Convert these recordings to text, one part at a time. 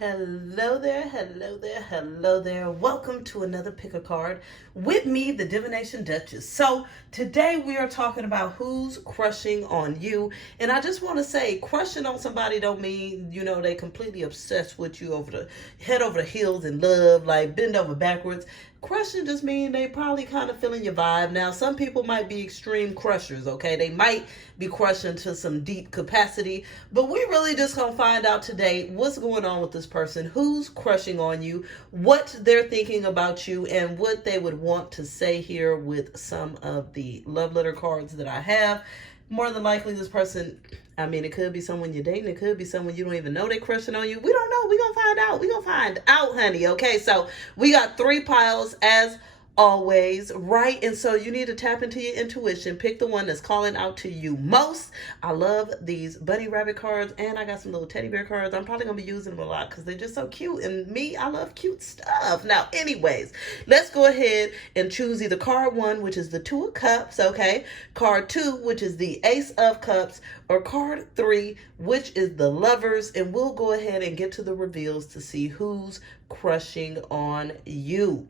Hello there, hello there, hello there. Welcome to another pick a card with me, the Divination Duchess. So today we are talking about who's crushing on you. And I just want to say, crushing on somebody don't mean, they completely obsessed with you over the head over the heels in love, like bend over backwards. Crushing just mean they probably kind of feeling your vibe. Now, some people might be extreme crushers, okay? They might be crushing to some deep capacity, but we really just gonna find out today what's going on with this person, who's crushing on you, what they're thinking about you, and what they would want to say here with some of the love letter cards that I have. More than likely, this person, it could be someone you're dating. It could be someone you don't even know they're crushing on you. We don't know. We're going to find out. We're going to find out, honey. Okay, so we got 3 piles as always, right? And so you need to tap into your intuition. Pick the one that's calling out to you most. I love these bunny rabbit cards, and I got some little teddy bear cards. I'm probably going to be using them a lot because they're just so cute. And me, I love cute stuff. Now, anyways, let's go ahead and choose either card 1, which is the 2 of cups, okay? Card 2, which is the ace of cups, or card 3, which is the lovers. And we'll go ahead and get to the reveals to see who's crushing on you.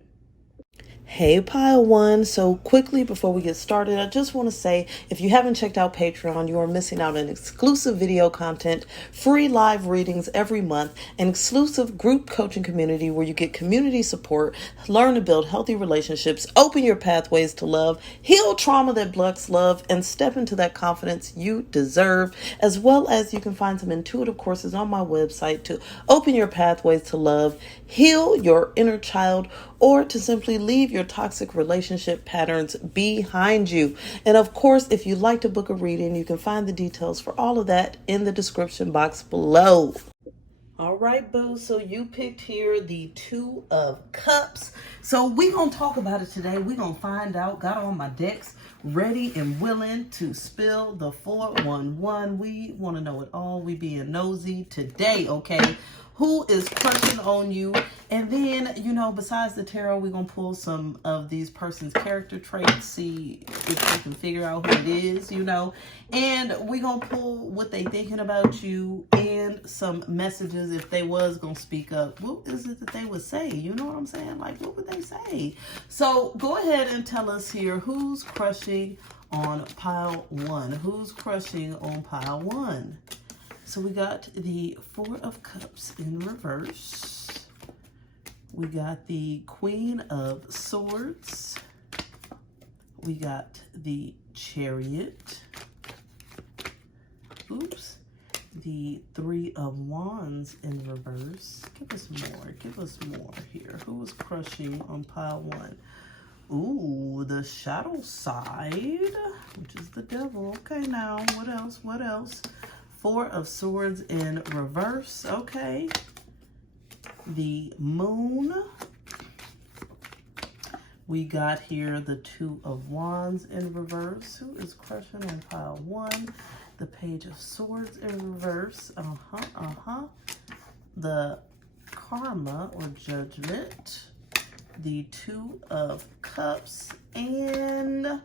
Hey, pile 1. So quickly before we get started, I just want to say, if you haven't checked out Patreon, you are missing out on exclusive video content, free live readings every month, an exclusive group coaching community where you get community support, learn to build healthy relationships, open your pathways to love, heal trauma that blocks love, and step into that confidence you deserve, as well as you can find some intuitive courses on my website to open your pathways to love, heal your inner child, or to simply leave your toxic relationship patterns behind you. And of course, if you'd like to book a reading, you can find the details for all of that in the description box below. All right, boo. So you picked here the 2 of cups. So we're going to talk about it today. We're going to find out. Got all my decks ready and willing to spill the 411. We want to know it all. We being nosy today, okay? Who is crushing on you? And then, besides the tarot, we're going to pull some of these person's character traits, see if we can figure out who it is, And we're going to pull what they thinking about you and some messages if they was going to speak up. What is it that they would say? You know what I'm saying? Like, what would they say? So go ahead and tell us here who's crushing on pile 1. Who's crushing on pile 1? So we got the 4 of Cups in reverse. We got the Queen of Swords. We got the Chariot. Oops. The 3 of Wands in reverse. Give us more. Give us more here. Who is crushing on pile 1? Ooh, the shadow side, which is the devil. Okay, now, what else? What else? 4 of Swords in reverse, okay. The Moon. We got here the 2 of Wands in reverse. Who is crushing on pile 1? The Page of Swords in reverse. The Karma or Judgment. The 2 of Cups and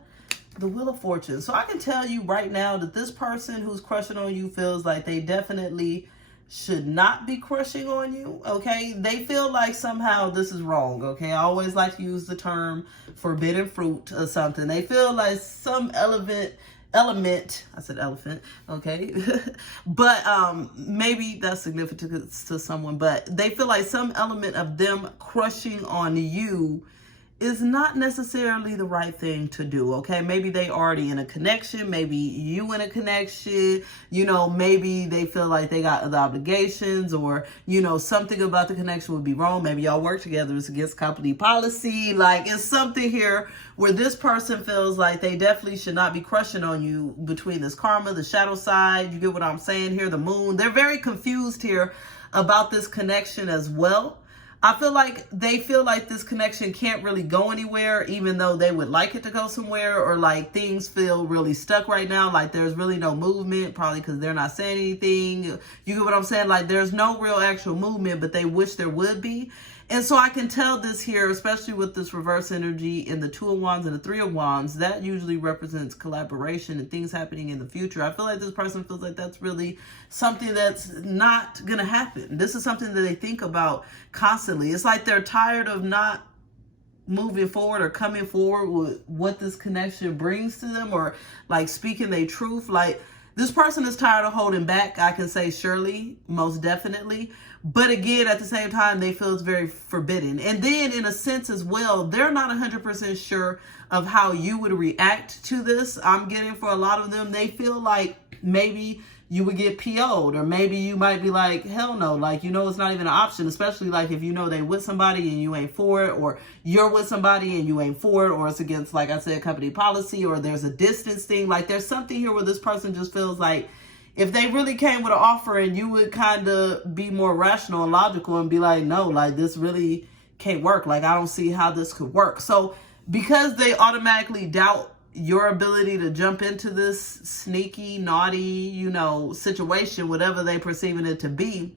the Wheel of Fortune. So I can tell you right now that this person who's crushing on you feels like they definitely should not be crushing on you, okay? They feel like somehow this is wrong, okay? I always like to use the term forbidden fruit or something. They feel like some element, I said elephant, okay? But maybe that's significant to someone, but they feel like some element of them crushing on you is not necessarily the right thing to do, okay? Maybe they already in a connection, maybe you in a connection, maybe they feel like they got other obligations or, something about the connection would be wrong. Maybe y'all work together, it's against company policy. Like, it's something here where this person feels like they definitely should not be crushing on you between this karma, the shadow side, you get what I'm saying here, the moon. They're very confused here about this connection as well. I feel like they feel like this connection can't really go anywhere, even though they would like it to go somewhere, or like things feel really stuck right now. Like there's really no movement, probably because they're not saying anything. You get what I'm saying? Like there's no real actual movement, but they wish there would be. And so I can tell this here, especially with this reverse energy in the Two of Wands and the Three of Wands, that usually represents collaboration and things happening in the future. I feel like this person feels like that's really something that's not going to happen. This is something that they think about constantly. It's like they're tired of not moving forward or coming forward with what this connection brings to them, or like speaking their truth. Like, this person is tired of holding back, I can say surely, most definitely. But again, at the same time, they feel it's very forbidden. And then in a sense as well, they're not 100% sure of how you would react to this. I'm getting for a lot of them, they feel like maybe you would get PO'd, or maybe you might be like, hell no, like, you know, it's not even an option, especially like if you know they with somebody and you ain't for it, or you're with somebody and you ain't for it, or it's against, like I said, company policy, or there's a distance thing. Like, there's something here where this person just feels like if they really came with an offer and you would kind of be more rational and logical and be like, no, like, this really can't work. Like, I don't see how this could work. So because they automatically doubt your ability to jump into this sneaky, naughty, you know, situation, whatever they perceiving it to be,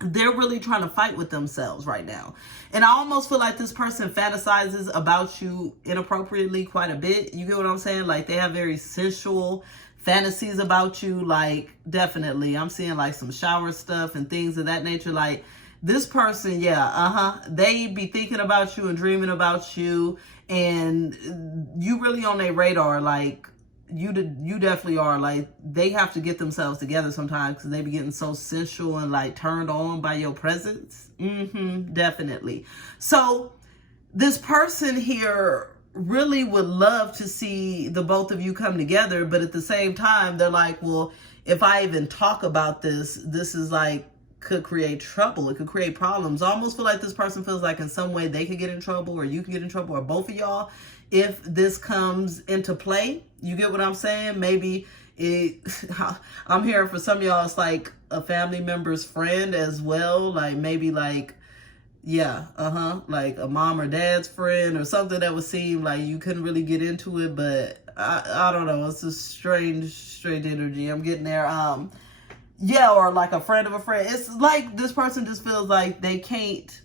they're really trying to fight with themselves right now. And I almost feel like this person fantasizes about you inappropriately quite a bit. You get what I'm saying? Like, they have very sensual fantasies about you. Like, definitely, I'm seeing like some shower stuff and things of that nature. Like, this person, yeah, they be thinking about you and dreaming about you, and you really on their radar. Like, you definitely are. Like, they have to get themselves together sometimes because they be getting so sensual and like turned on by your presence. Definitely. So this person here really would love to see the both of you come together, but at the same time, they're like, well, if I even talk about this, this is like, could create trouble. It could create problems. I almost feel like this person feels like in some way they could get in trouble, or you can get in trouble, or both of y'all, if this comes into play. You get what I'm saying? Maybe I'm hearing for some of y'all, it's like a family member's friend as well. Like, maybe like, yeah, like a mom or dad's friend or something that would seem like you couldn't really get into it, but I don't know. It's a strange energy. I'm getting there. Yeah, or like a friend of a friend. It's like this person just feels like they can't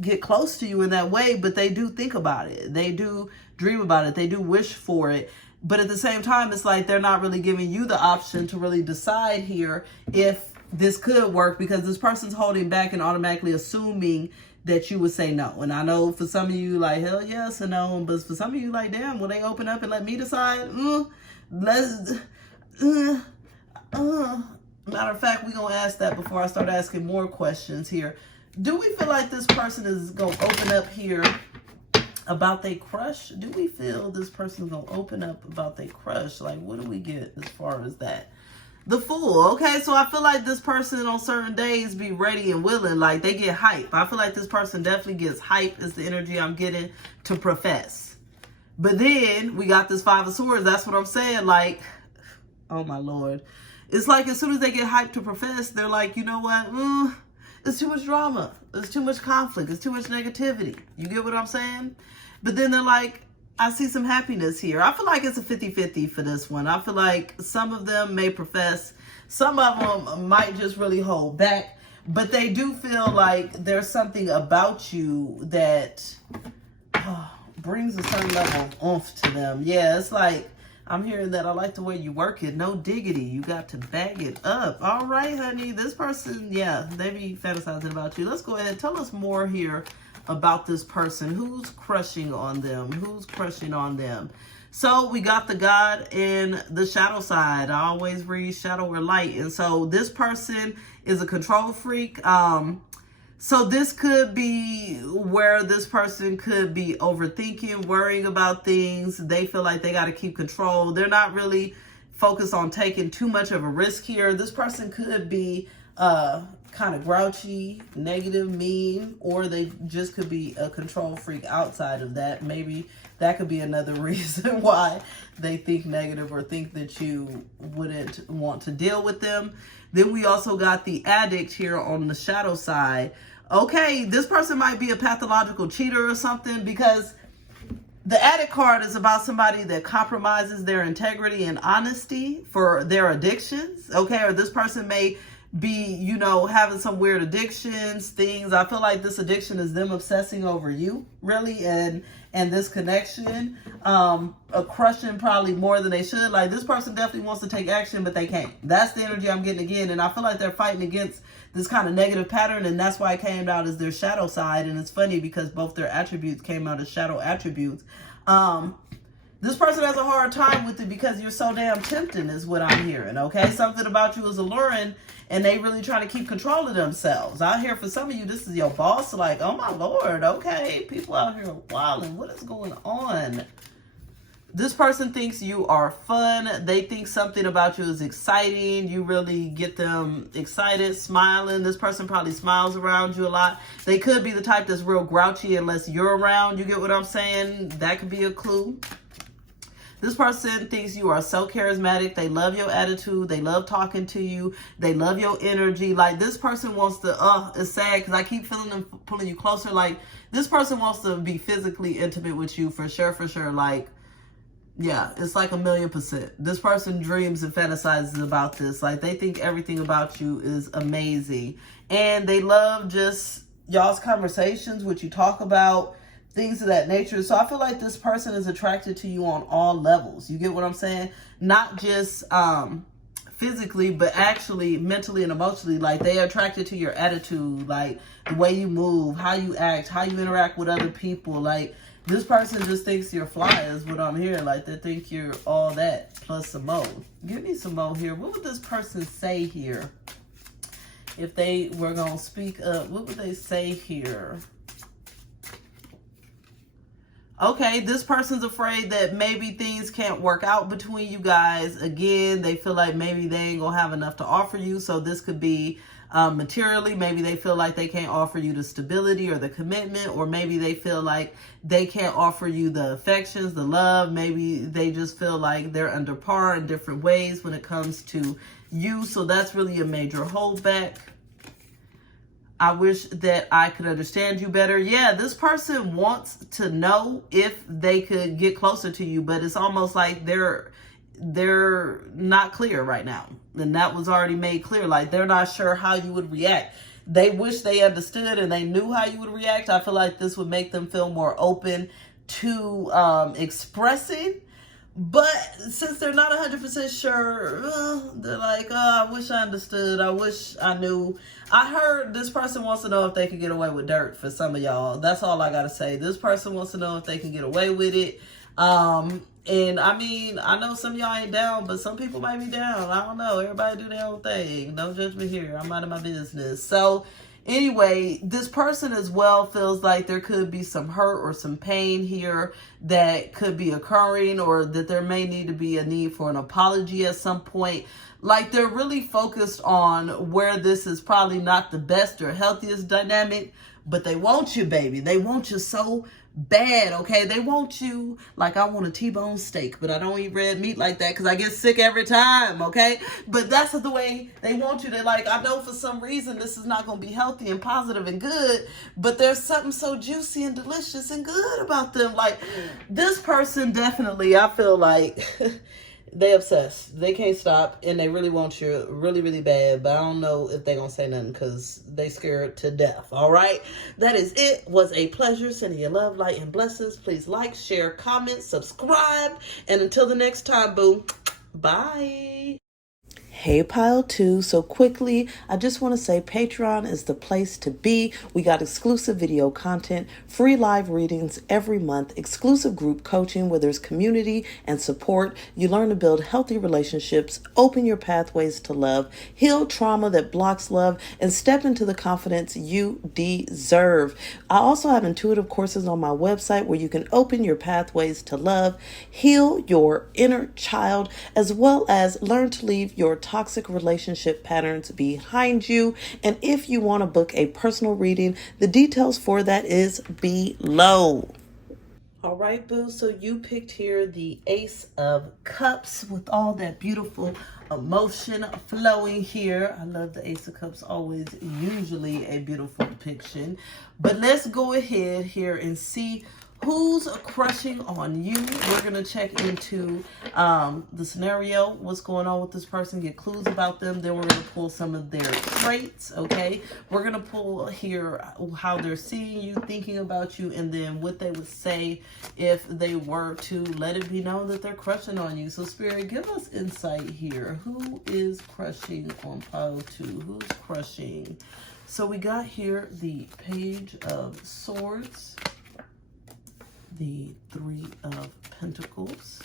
get close to you in that way, but they do think about it. They do dream about it. They do wish for it. But at the same time, it's like they're not really giving you the option to really decide here if this could work, because this person's holding back and automatically assuming that you would say no. And I know for some of you, like, hell yes or no. But for some of you, like, damn, will they open up and let me decide? Matter of fact, we're going to ask that before I start asking more questions here. Do we feel like this person is going to open up here about their crush? Do we feel this person is going to open up about their crush? Like, what do we get as far as that? The Fool. Okay, so I feel like this person on certain days be ready and willing. Like, they get hype. I feel like this person definitely gets hype is the energy I'm getting to profess. But then we got this Five of Swords. That's what I'm saying. Like, oh my Lord. It's like as soon as they get hyped to profess, they're like, you know what? It's too much drama. It's too much conflict. It's too much negativity. You get what I'm saying? But then they're like, I see some happiness here. I feel like it's a 50-50 for this one. I feel like some of them may profess. Some of them might just really hold back. But they do feel like there's something about you that brings a certain level of oomph to them. Yeah, it's like, I'm hearing that I like the way you work it. No diggity. You got to bag it up. All right, honey. This person, yeah, they be fantasizing about you. Let's go ahead and tell us more here about this person. Who's crushing on them? Who's crushing on them? So we got the God in the shadow side. I always read shadow or light. And so this person is a control freak. So this could be where this person could be overthinking, worrying about things. They feel like they got to keep control. They're not really focused on taking too much of a risk here. This person could be kind of grouchy, negative, mean, or they just could be a control freak outside of that. Maybe that could be another reason why they think negative or think that you wouldn't want to deal with them. Then we also got the Addict here on the shadow side. Okay, this person might be a pathological cheater or something, because the Addict card is about somebody that compromises their integrity and honesty for their addictions. Okay, or this person may be, you know, having some weird addictions, things. I feel like this addiction is them obsessing over you, really, and this connection, crushing probably more than they should. Like, this person definitely wants to take action, but they can't. That's the energy I'm getting again, and I feel like they're fighting against this kind of negative pattern, and that's why it came out as their shadow side. And it's funny because both their attributes came out as shadow attributes. This person has a hard time with it because you're so damn tempting is what I'm hearing, okay? Something about you is alluring, and they really trying to keep control of themselves. Out here, for some of you, this is your boss. Like, oh my Lord, okay? People out here wilding. What is going on? This person thinks you are fun. They think something about you is exciting. You really get them excited, smiling. This person probably smiles around you a lot. They could be the type that's real grouchy unless you're around. You get what I'm saying? That could be a clue. This person thinks you are so charismatic. They love your attitude. They love talking to you. They love your energy. Like, this person wants to, it's sad because I keep feeling them pulling you closer. Like, this person wants to be physically intimate with you for sure, for sure. Like, yeah, it's like 1,000,000%. This person dreams and fantasizes about this. Like, they think everything about you is amazing. And they love just y'all's conversations, what you talk about, things of that nature. So I feel like this person is attracted to you on all levels. You get what I'm saying? Not just physically, but actually mentally and emotionally. Like, they are attracted to your attitude, like the way you move, how you act, how you interact with other people. Like, this person just thinks you're fly is what I'm hearing. Like, they think you're all that plus some more. Give me some more here. What would this person say here? If they were going to speak up, what would they say here? Okay, this person's afraid that maybe things can't work out between you guys. Again, they feel like maybe they ain't gonna have enough to offer you. So this could be materially. Maybe they feel like they can't offer you the stability or the commitment, or maybe they feel like they can't offer you the affections, the love. Maybe they just feel like they're under par in different ways when it comes to you. So that's really a major holdback. I wish that I could understand you better. Yeah, this person wants to know if they could get closer to you, but it's almost like they're not clear right now. And that was already made clear. Like, they're not sure how you would react. They wish they understood and they knew how you would react. I feel like this would make them feel more open to expressing. But since they're not 100% sure, they're like, oh, I wish I understood. I wish I knew. I heard this person wants to know if they can get away with dirt for some of y'all. That's all I got to say. This person wants to know if they can get away with it. And I mean, I know some of y'all ain't down, but some people might be down. I don't know. Everybody do their own thing. Don't judge me here. I'm minding my business. So anyway, this person as well feels like there could be some hurt or some pain here that could be occurring, or that there may need to be a need for an apology at some point. Like, they're really focused on where this is probably not the best or healthiest dynamic, but they want you, baby. They want you so bad, okay? They want you like I want a T-bone steak, but I don't eat red meat like that because I get sick every time, okay? But that's the way they want you. They're like, I know for some reason this is not going to be healthy and positive and good, but there's something so juicy and delicious and good about them. Like, this person definitely, I feel like they obsessed. They can't stop, and they really want you really, really bad, but I don't know if they're going to say nothing because they scared to death, all right? That is it. Was a pleasure. Sending you love, light, and blessings. Please like, share, comment, subscribe, and until the next time, boo, bye. Hey, Pile 2. So quickly, I just want to say Patreon is the place to be. We got exclusive video content, free live readings every month, exclusive group coaching where there's community and support. You learn to build healthy relationships, open your pathways to love, heal trauma that blocks love, and step into the confidence you deserve. I also have intuitive courses on my website where you can open your pathways to love, heal your inner child, as well as learn to leave your toxic relationship patterns behind you. And if you want to book a personal reading, the details for that is below. All right, boo. So you picked here the Ace of Cups with all that beautiful emotion flowing here. I love the Ace of Cups, always usually a beautiful depiction. But let's go ahead here and see who's crushing on you? We're going to check into the scenario, what's going on with this person, get clues about them. Then we're going to pull some of their traits, okay? We're going to pull here how they're seeing you, thinking about you, and then what they would say if they were to let it be known that they're crushing on you. So, Spirit, give us insight here. Who is crushing on pile 2? Who's crushing? So we got here the Page of Swords, the 3 of Pentacles,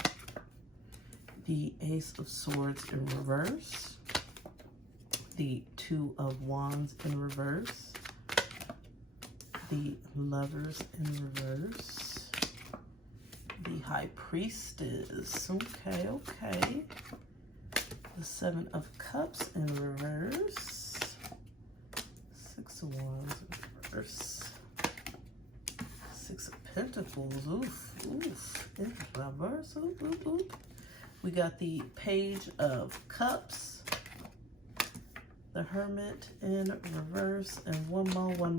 the Ace of Swords in reverse, the 2 of Wands in reverse, the Lovers in reverse, the High Priestess, okay, the 7 of Cups in reverse, 6 of Wands in reverse, 6 of Pentacles, in reverse, We got the Page of Cups, the Hermit in reverse, and one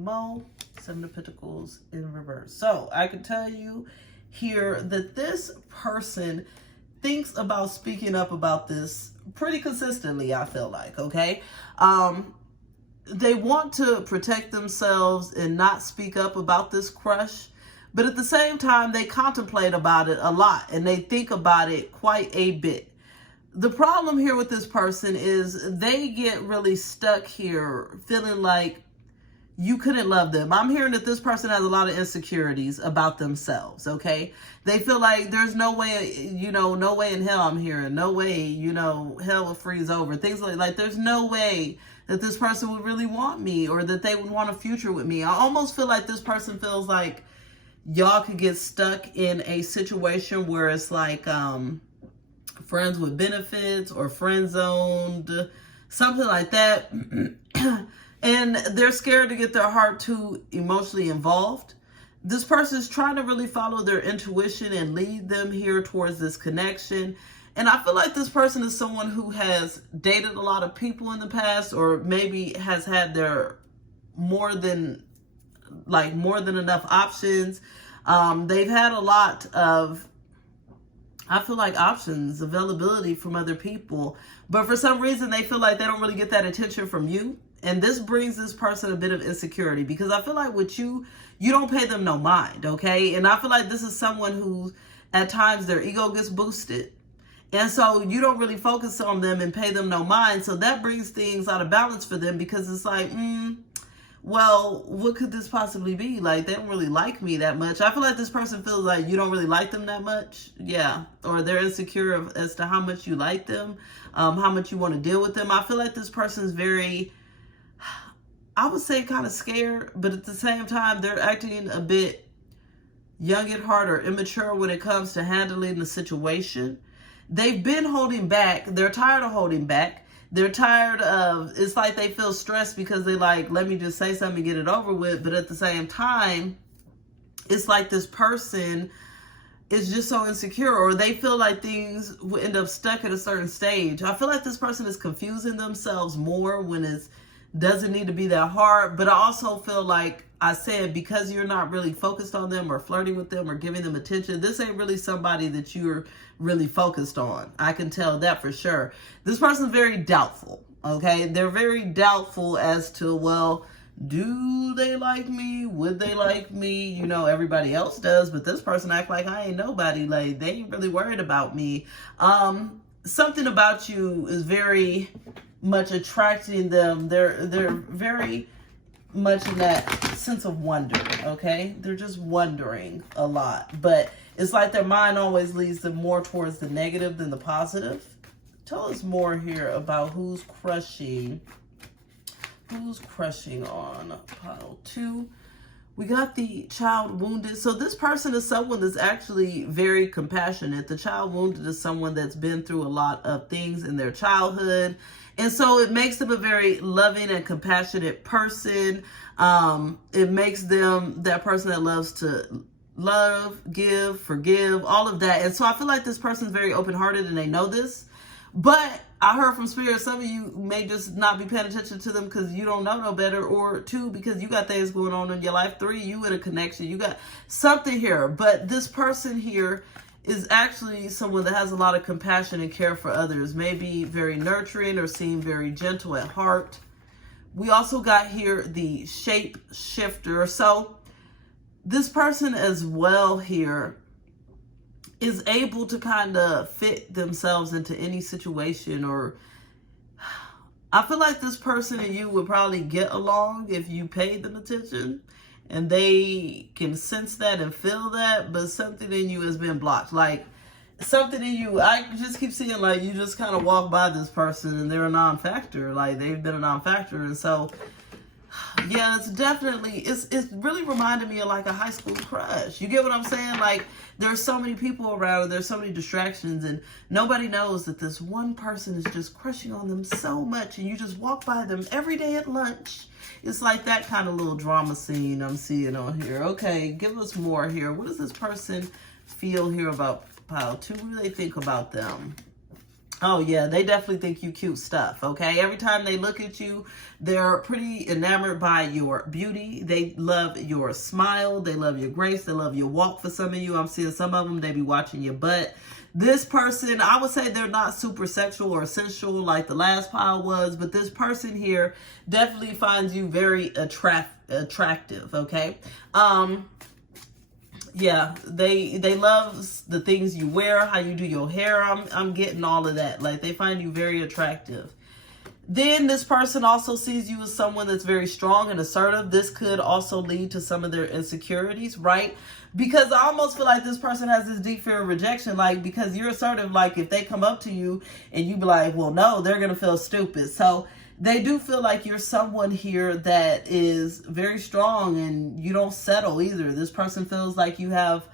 more, 7 of Pentacles in reverse. So I can tell you here that this person thinks about speaking up about this pretty consistently, I feel like, okay? They want to protect themselves and not speak up about this crush, but at the same time, they contemplate about it a lot and they think about it quite a bit. The problem here with this person is they get really stuck here feeling like you couldn't love them. I'm hearing that this person has a lot of insecurities about themselves, okay? They feel like there's no way, no way in hell I'm hearing. No way, hell will freeze over. Things like there's no way that this person would really want me or that they would want a future with me. I almost feel like this person feels like y'all could get stuck in a situation where it's like friends with benefits or friend zoned, something like that. And they're scared to get their heart too emotionally involved. This person is trying to really follow their intuition and lead them here towards this connection. And I feel like this person is someone who has dated a lot of people in the past, or maybe has had their more than enough options. They've had a lot of, I feel like, options, availability from other people. But for some reason, they feel like they don't really get that attention from you. And this brings this person a bit of insecurity, because I feel like with you, you don't pay them no mind, okay? And I feel like this is someone who, at times, their ego gets boosted. And so you don't really focus on them and pay them no mind. So that brings things out of balance for them, because it's like, well, what could this possibly be? Like, they don't really like me that much. I feel like this person feels like you don't really like them that much. Yeah. Or they're insecure as to how much you like them, how much you want to deal with them. I feel like this person is very, I would say, kind of scared, but at the same time, they're acting a bit young at heart or immature when it comes to handling the situation. They've been holding back. They're tired of holding back. They're tired of, it's like they feel stressed because they like, let me just say something and get it over with. But at the same time, it's like this person is just so insecure, or they feel like things will end up stuck at a certain stage. I feel like this person is confusing themselves more when it doesn't need to be that hard. But I also feel like I said, because you're not really focused on them or flirting with them or giving them attention, this ain't really somebody that you're really focused on. I can tell that for sure. This person's very doubtful, okay? They're very doubtful as to, well, do they like me? Would they like me? Everybody else does, but this person act like I ain't nobody. Like, they ain't really worried about me. Something about you is very much attracting them. They're very much in that sense of wonder, okay? They're just wondering a lot, but it's like their mind always leads them more towards the negative than the positive. Tell us more here about who's crushing on pile 2. We got the child wounded. So this person is someone that's actually very compassionate. The child wounded is someone that's been through a lot of things in their childhood. And so it makes them a very loving and compassionate person. It makes them that person that loves to love, give, forgive, all of that. And so I feel like this person's very open-hearted and they know this. But I heard from Spirit, some of you may just not be paying attention to them because you don't know no better, or 2, because you got things going on in your life, 3, you in a connection, you got something here. But this person here is actually someone that has a lot of compassion and care for others, maybe very nurturing or seem very gentle at heart. We also got here the shape shifter. So this person as well here is able to kind of fit themselves into any situation, or I feel like this person and you would probably get along if you paid them attention, and they can sense that and feel that, but something in you has been blocked. Like something in you, I just keep seeing like you just kind of walk by this person and they're a non-factor, like they've been a non-factor. And so yeah, it's definitely, it's really reminded me of like a high school crush. You get what I'm saying? Like there's so many people around and there's so many distractions, and nobody knows that this one person is just crushing on them so much, and you just walk by them every day at lunch. It's like that kind of little drama scene I'm seeing on here. Okay, give us more here. What does this person feel here about Pile 2? What do they think about them? Oh yeah, they definitely think you cute stuff, okay? Every time they look at you, they're pretty enamored by your beauty. They love your smile. They love your grace. They love your walk. For some of you, I'm seeing some of them, they be watching your butt. This person, I would say they're not super sexual or sensual like the last pile was, but this person here definitely finds you very attractive, okay? Yeah, they love the things you wear, how you do your hair. I'm getting all of that. Like they find you very attractive. Then this person also sees you as someone that's very strong and assertive. This could also lead to some of their insecurities, right? Because I almost feel like this person has this deep fear of rejection, like because you're assertive, like if they come up to you and you be like, well, no, they're going to feel stupid. So they do feel like you're someone here that is very strong and you don't settle either. This person feels like you have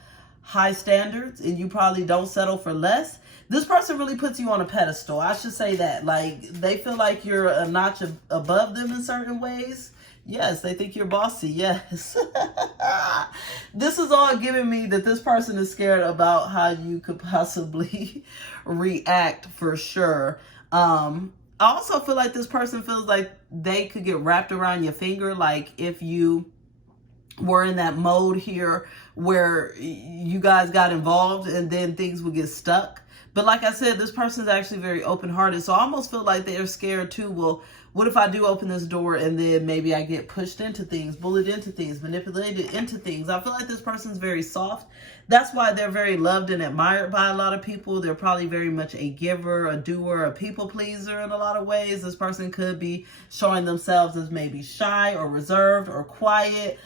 high standards and you probably don't settle for less. This person really puts you on a pedestal. I should say that. Like they feel like you're a notch above them in certain ways. Yes, they think you're bossy. Yes. This is all giving me that this person is scared about how you could possibly react for sure. I also feel like this person feels like they could get wrapped around your finger. Like if you were in that mode here where you guys got involved and then things would get stuck. But like I said, this person is actually very open-hearted. So I almost feel like they're scared too. Well, what if I do open this door and then maybe I get pushed into things, bullied into things, manipulated into things? I feel like this person's very soft. That's why they're very loved and admired by a lot of people. They're probably very much a giver, a doer, a people pleaser in a lot of ways. This person could be showing themselves as maybe shy or reserved or quiet.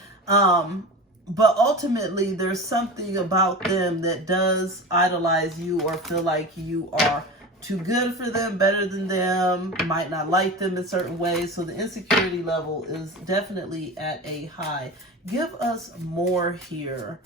But ultimately, there's something about them that does idolize you or feel like you are too good for them, better than them, might not like them in certain ways. So the insecurity level is definitely at a high. Give us more here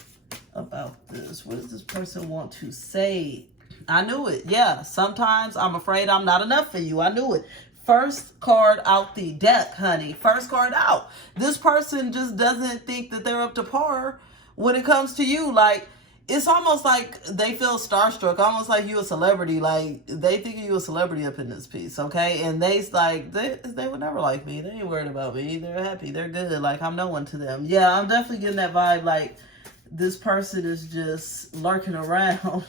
about this. What does this person want to say? I knew it. Yeah, sometimes I'm afraid I'm not enough for you. I knew it. First card out the deck, honey. First card out. This person just doesn't think that they're up to par when it comes to you. Like, it's almost like they feel starstruck, almost like you a celebrity. Like, they think you a celebrity up in this piece, okay? And they's like, they would never like me. They ain't worried about me. They're happy. They're good. Like, I'm no one to them. Yeah, I'm definitely getting that vibe, like, this person is just lurking around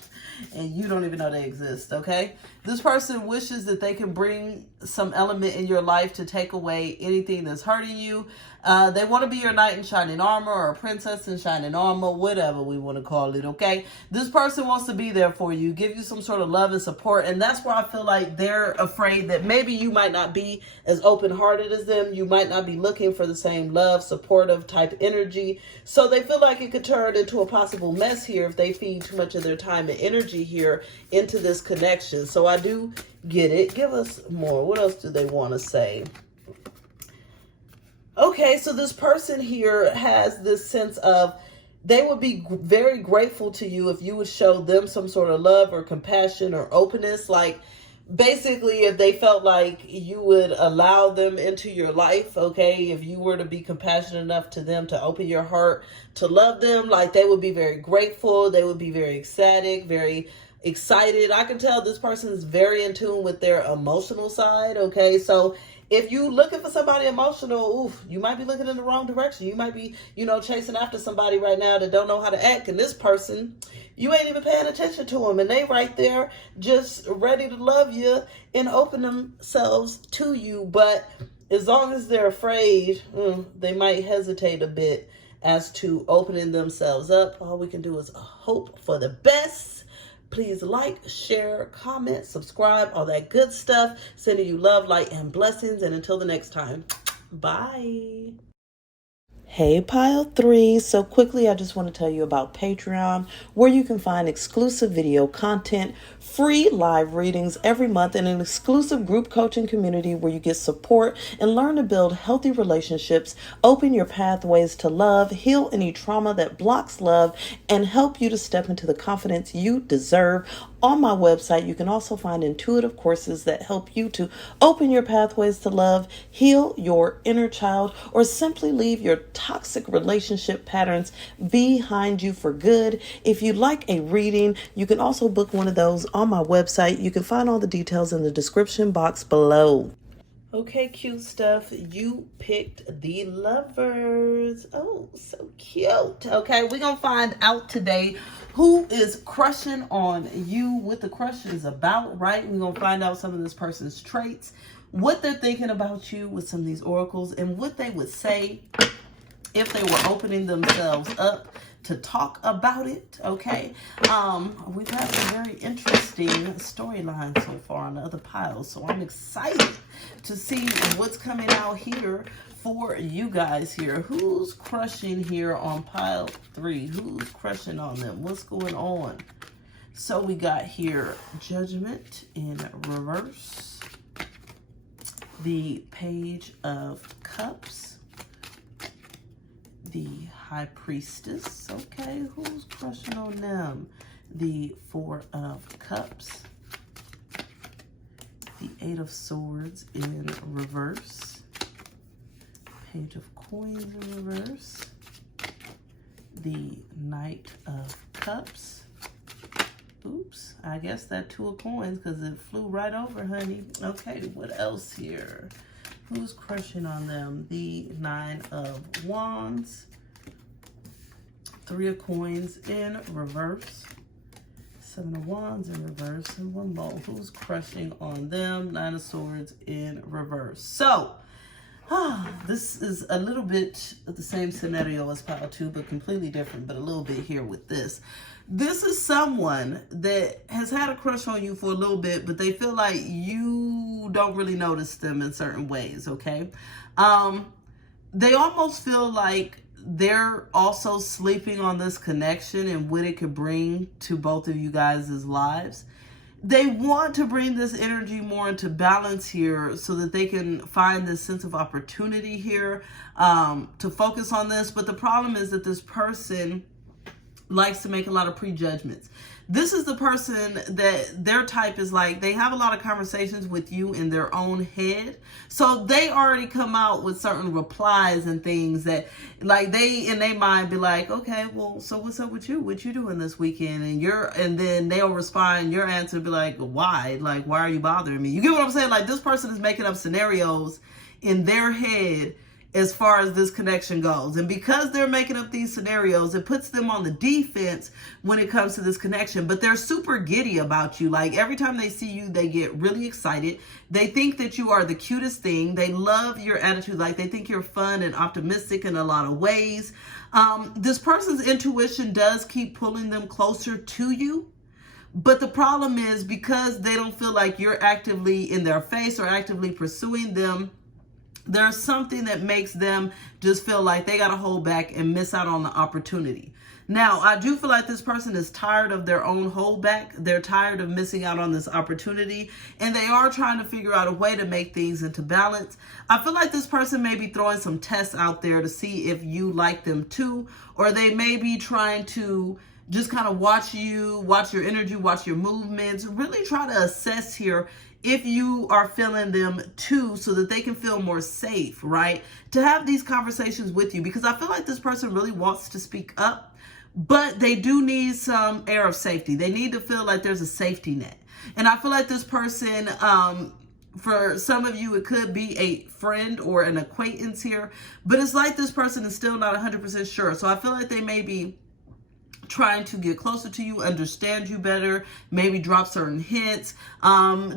and you don't even know they exist, okay? This person wishes that they can bring some element in your life to take away anything that's hurting you. They want to be your knight in shining armor or a princess in shining armor, whatever we want to call it, okay? This person wants to be there for you, give you some sort of love and support, and that's where I feel like they're afraid that maybe you might not be as open-hearted as them. You might not be looking for the same love, supportive type energy. So they feel like it could turn into a possible mess here if they feed too much of their time and energy here into this connection. So I do get it. Give us more. What else do they want to say? Okay, so this person here has this sense of they would be very grateful to you if you would show them some sort of love or compassion or openness. Like, basically, if they felt like you would allow them into your life, okay, if you were to be compassionate enough to them, to open your heart, to love them, like, they would be very grateful. They would be very ecstatic, very excited. I can tell this person is very in tune with their emotional side, okay? So if you looking for somebody emotional, you might be looking in the wrong direction. You might be, chasing after somebody right now that don't know how to act. And this person, you ain't even paying attention to them. And they right there just ready to love you and open themselves to you. But as long as they're afraid, they might hesitate a bit as to opening themselves up. All we can do is hope for the best. Please like, share, comment, subscribe, all that good stuff. Sending you love, light, and blessings. And until the next time, bye. Hey, Pile 3. So quickly, I just want to tell you about Patreon, where you can find exclusive video content, free live readings every month, and an exclusive group coaching community where you get support and learn to build healthy relationships, open your pathways to love, heal any trauma that blocks love, and help you to step into the confidence you deserve. On my website, you can also find intuitive courses that help you to open your pathways to love, heal your inner child, or simply leave your toxic relationship patterns behind you for good. If you'd like a reading, you can also book one of those on my website. You can find all the details in the description box below. Okay, cute stuff. You picked the Lovers. Oh, so cute. Okay, we're going to find out today who is crushing on you, what the crush is about, right? We're going to find out some of this person's traits, what they're thinking about you with some of these oracles, and what they would say if they were opening themselves up to talk about it, okay? We've had some very interesting storylines so far on the other piles, so I'm excited to see what's coming out here for you guys here. Who's crushing here on pile 3? Who's crushing on them? What's going on? So we got here Judgment in reverse, the Page of Cups, the High Priestess. Okay, who's crushing on them? The Four of Cups, the Eight of Swords in reverse, Page of Coins in reverse, the Knight of Cups. Oops, I guess that Two of Coins because it flew right over, honey. Okay, what else here? Who's crushing on them? The Nine of Wands, Three of Coins in reverse, Seven of Wands in reverse, and one more. Who's crushing on them? Nine of Swords in reverse. So, this is a little bit of the same scenario as pile 2, but completely different, but a little bit here with this. This is someone that has had a crush on you for a little bit, but they feel like you don't really notice them in certain ways, okay? They almost feel like they're also sleeping on this connection and what it could bring to both of you guys' lives. They want to bring this energy more into balance here so that they can find this sense of opportunity here to focus on this. But the problem is that this person likes to make a lot of prejudgments. This is the person that their type is like, they have a lot of conversations with you in their own head. So they already come out with certain replies and things that like they in their mind be like, okay, well, so what's up with you? What you doing this weekend? And then they'll respond, your answer be like, why? Like, why are you bothering me? You get what I'm saying? Like this person is making up scenarios in their head as far as this connection goes. And because they're making up these scenarios, it puts them on the defense when it comes to this connection. But they're super giddy about you. Like every time they see you, they get really excited. They think that you are the cutest thing. They love your attitude. Like they think you're fun and optimistic in a lot of ways. This person's intuition does keep pulling them closer to you. But the problem is because they don't feel like you're actively in their face or actively pursuing them, there's something that makes them just feel like they got to hold back and miss out on the opportunity. Now, I do feel like this person is tired of their own holdback. They're tired of missing out on this opportunity, and they are trying to figure out a way to make things into balance. I feel like this person may be throwing some tests out there to see if you like them too, or they may be trying to just kind of watch you, watch your energy, watch your movements, really try to assess here if you are feeling them too, so that they can feel more safe, right? To have these conversations with you, because I feel like this person really wants to speak up, but they do need some air of safety. They need to feel like there's a safety net. And I feel like this person, for some of you, it could be a friend or an acquaintance here, but it's like this person is still not 100% sure. So I feel like they may be trying to get closer to you, understand you better, maybe drop certain hints,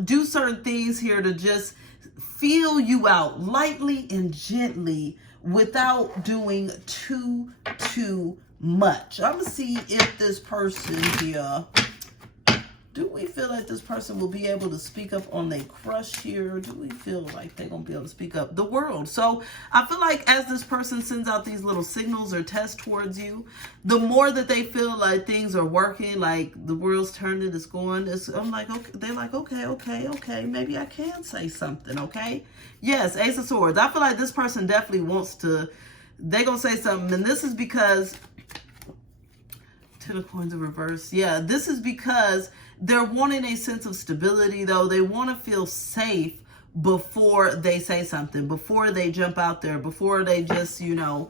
do certain things here to just feel you out lightly and gently without doing too much. I'm gonna see if this person here, do we feel like this person will be able to speak up on their crush here? Do we feel like they're going to be able to speak up? The world. So I feel like as this person sends out these little signals or tests towards you, the more that they feel like things are working, like the world's turning, it's going, I'm like, okay, they're like, okay, maybe I can say something, okay? Yes, Ace of Swords. I feel like this person definitely wants to, they're going to say something. And this is because, Ten of Coins in reverse. Yeah, this is because they're wanting a sense of stability, though. They want to feel safe before they say something, before they jump out there, before they just, you know,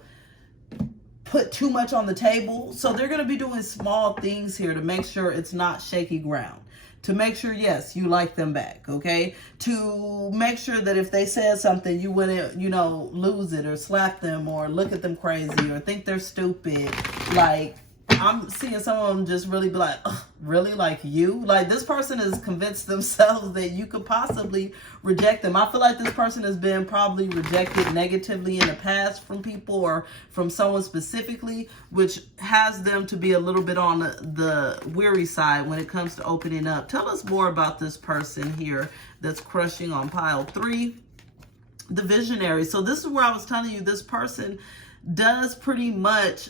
put too much on the table. So they're going to be doing small things here to make sure it's not shaky ground. To make sure, yes, you like them back, okay? To make sure that if they said something, you wouldn't, you know, lose it or slap them or look at them crazy or think they're stupid. Like, I'm seeing some of them just really be like, really, like you? Like, this person has convinced themselves that you could possibly reject them. I feel like this person has been probably rejected negatively in the past from people or from someone specifically, which has them to be a little bit on the weary side when it comes to opening up. Tell us more about this person here that's crushing on pile 3, the visionary. So this is where I was telling you this person does pretty much,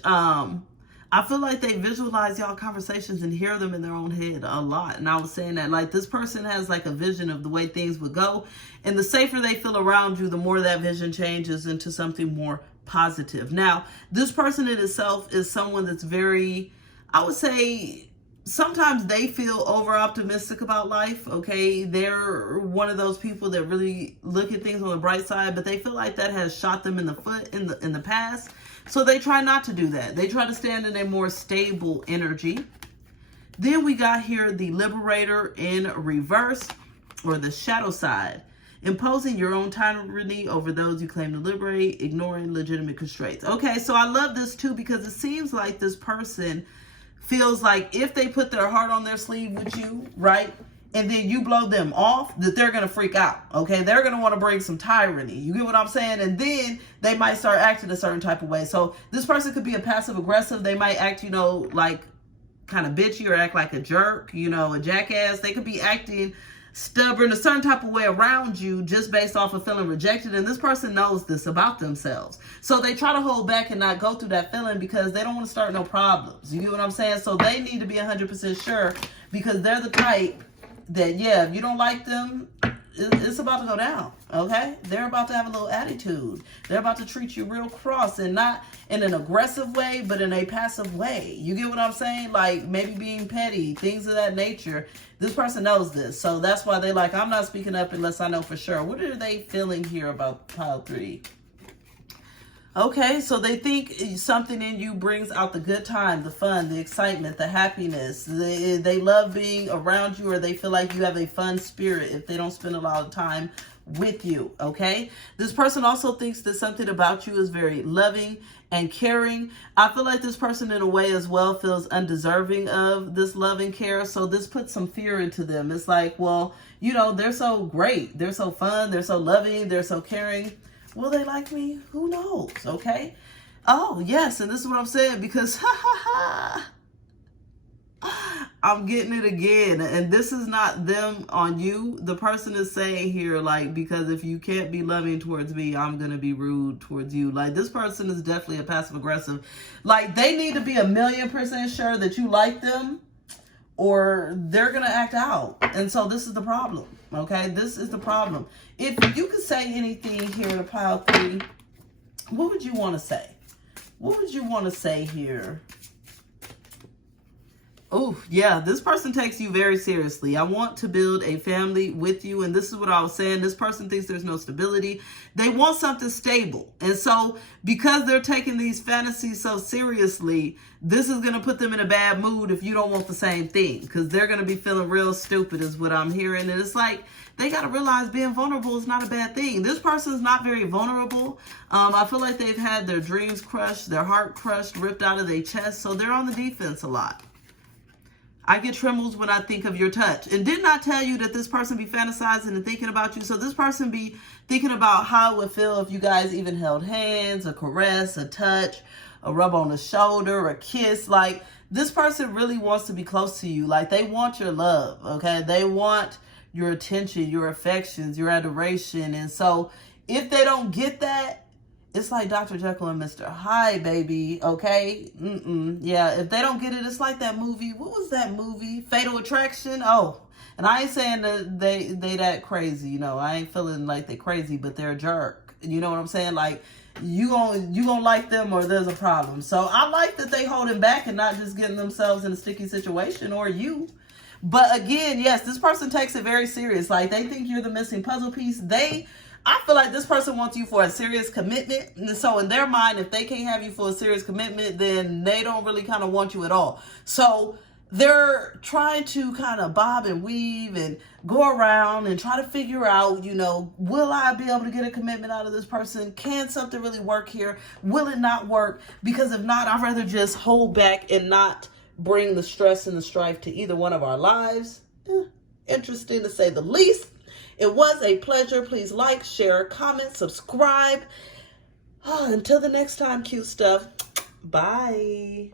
I feel like they visualize y'all conversations and hear them in their own head a lot. And I was saying that, like, this person has like a vision of the way things would go. And the safer they feel around you, the more that vision changes into something more positive. Now, this person in itself is someone that's very, I would say, sometimes they feel over optimistic about life, okay? They're one of those people that really look at things on the bright side, but they feel like that has shot them in the foot in the past. So they try not to do that. They try to stand in a more stable energy. Then we got here the Liberator in reverse, or the shadow side. Imposing your own tyranny over those you claim to liberate, ignoring legitimate constraints. Okay, so I love this too because it seems like this person feels like if they put their heart on their sleeve with you, right, and then you blow them off, that they're going to freak out, okay? They're going to want to bring some tyranny. You get what I'm saying? And then they might start acting a certain type of way. So this person could be a passive aggressive. They might act, you know, like kind of bitchy or act like a jerk, you know, a jackass. They could be acting stubborn, a certain type of way around you just based off of feeling rejected. And this person knows this about themselves. So they try to hold back and not go through that feeling because they don't want to start no problems. You get what I'm saying? So they need to be 100% sure because they're the type that, yeah, if you don't like them, it's about to go down, okay? They're about to have a little attitude. They're about to treat you real cross and not in an aggressive way, but in a passive way. You get what I'm saying? Like maybe being petty, things of that nature. This person knows this. So that's why they're like, I'm not speaking up unless I know for sure. What are they feeling here about pile 3? Okay, so they think something in you brings out the good time, the fun, the excitement, the happiness. They love being around you, or they feel like you have a fun spirit if they don't spend a lot of time with you, okay? This person also thinks that something about you is very loving and caring. I feel like this person in a way as well feels undeserving of this love and care. So this puts some fear into them. It's like, well, you know, they're so great. They're so fun. They're so loving. They're so caring. Will they like me? Who knows? Okay. Oh, yes. And this is what I'm saying because I'm getting it again. And this is not them on you. The person is saying here, like, because if you can't be loving towards me, I'm going to be rude towards you. Like, this person is definitely a passive aggressive. Like, they need to be 1,000,000% sure that you like them, or they're going to act out. And so this is the problem, okay? This is the problem. If you could say anything here to pile 3, what would you want to say? What would you want to say here Oh, yeah, this person takes you very seriously. I want to build a family with you. And this is what I was saying. This person thinks there's no stability. They want something stable. And so because they're taking these fantasies so seriously, this is going to put them in a bad mood if you don't want the same thing. Because they're going to be feeling real stupid is what I'm hearing. And it's like, they got to realize being vulnerable is not a bad thing. This person's not very vulnerable. I feel like they've had their dreams crushed, their heart crushed, ripped out of their chest. So they're on the defense a lot. I get trembles when I think of your touch. And didn't I tell you that this person be fantasizing and thinking about you? So this person be thinking about how it would feel if you guys even held hands, a caress, a touch, a rub on the shoulder, a kiss. Like, this person really wants to be close to you. Like, they want your love, okay? They want your attention, your affections, your adoration. And so if they don't get that, it's like Dr. Jekyll and Mr. Hyde, baby, okay? Yeah, if they don't get it, it's like that movie. What was that movie? Fatal Attraction? Oh, and I ain't saying that they that crazy, you know. I ain't feeling like they crazy, but they're a jerk. You know what I'm saying? Like, you gonna like them or there's a problem. So I like that they holding back and not just getting themselves in a sticky situation, or you. But again, yes, this person takes it very serious. Like, they think you're the missing puzzle piece. I feel like this person wants you for a serious commitment. And so in their mind, if they can't have you for a serious commitment, then they don't really kind of want you at all. So they're trying to kind of bob and weave and go around and try to figure out, you know, will I be able to get a commitment out of this person? Can something really work here? Will it not work? Because if not, I'd rather just hold back and not bring the stress and the strife to either one of our lives. Interesting to say the least. It was a pleasure. Please like, share, comment, subscribe. Until the next time, cute stuff. Bye.